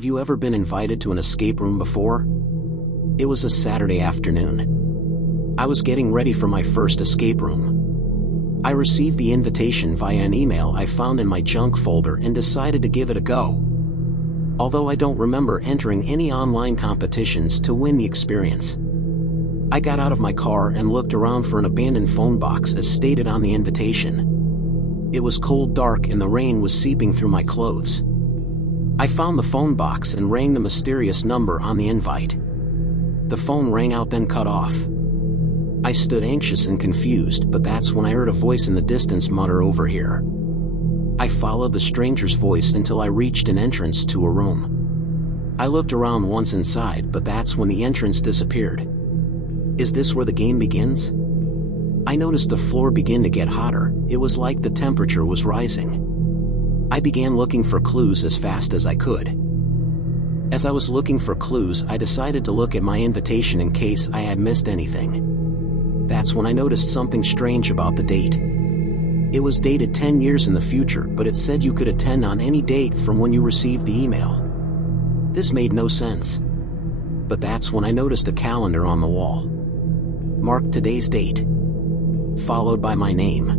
Have you ever been invited to an escape room before? It was a Saturday afternoon. I was getting ready for my first escape room. I received the invitation via an email I found in my junk folder and decided to give it a go. Although I don't remember entering any online competitions to win the experience. I got out of my car and looked around for an abandoned phone box as stated on the invitation. It was cold, dark, and the rain was seeping through my clothes. I found the phone box and rang the mysterious number on the invite. The phone rang out, then cut off. I stood anxious and confused, but that's when I heard a voice in the distance mutter, "Over here." I followed the stranger's voice until I reached an entrance to a room. I looked around once inside, but that's when the entrance disappeared. Is this where the game begins? I noticed the floor began to get hotter. It was like the temperature was rising. I began looking for clues as fast as I could. As I was looking for clues, I decided to look at my invitation in case I had missed anything. That's when I noticed something strange about the date. It was dated 10 years in the future, but it said you could attend on any date from when you received the email. This made no sense. But that's when I noticed a calendar on the wall. Marked today's date, followed by my name.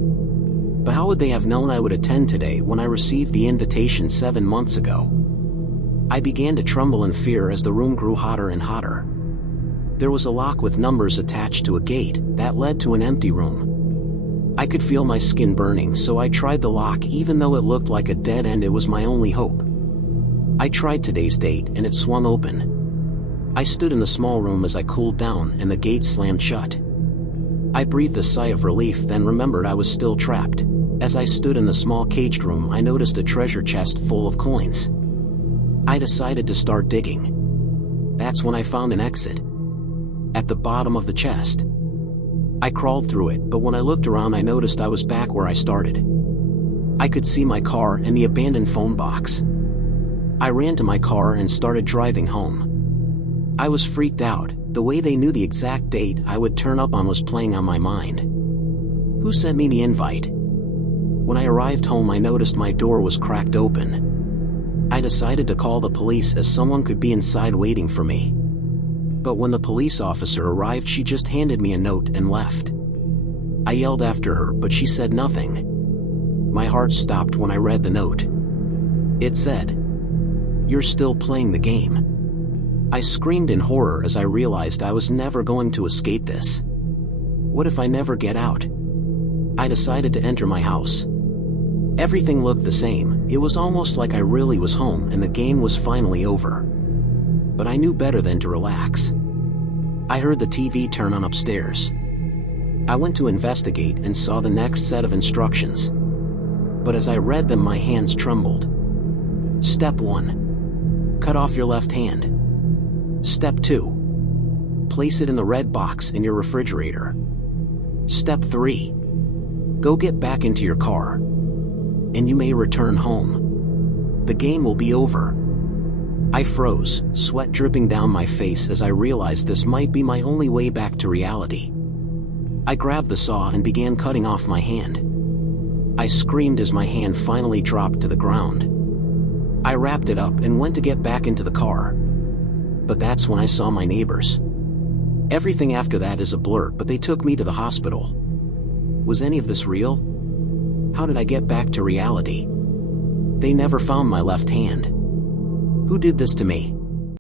But how would they have known I would attend today when I received the invitation 7 months ago? I began to tremble in fear as the room grew hotter and hotter. There was a lock with numbers attached to a gate that led to an empty room. I could feel my skin burning, so I tried the lock even though it looked like a dead end. It was my only hope. I tried today's date and it swung open. I stood in the small room as I cooled down and the gate slammed shut. I breathed a sigh of relief, then remembered I was still trapped. As I stood in the small caged room, I noticed a treasure chest full of coins. I decided to start digging. That's when I found an exit at the bottom of the chest. I crawled through it, but when I looked around I noticed I was back where I started. I could see my car and the abandoned phone box. I ran to my car and started driving home. I was freaked out. The way they knew the exact date I would turn up on was playing on my mind. Who sent me the invite? When I arrived home I noticed my door was cracked open. I decided to call the police as someone could be inside waiting for me. But when the police officer arrived, she just handed me a note and left. I yelled after her, but she said nothing. My heart stopped when I read the note. It said, "You're still playing the game." I screamed in horror as I realized I was never going to escape this. What if I never get out? I decided to enter my house. Everything looked the same. It was almost like I really was home and the game was finally over. But I knew better than to relax. I heard the TV turn on upstairs. I went to investigate and saw the next set of instructions. But as I read them, my hands trembled. Step 1. Cut off your left hand. Step 2. Place it in the red box in your refrigerator. Step 3. Go get back into your car. And you may return home. The game will be over. I froze, sweat dripping down my face as I realized this might be my only way back to reality. I grabbed the saw and began cutting off my hand. I screamed as my hand finally dropped to the ground. I wrapped it up and went to get back into the car. But that's when I saw my neighbors. Everything after that is a blur, but they took me to the hospital. Was any of this real? How did I get back to reality? They never found my left hand. Who did this to me?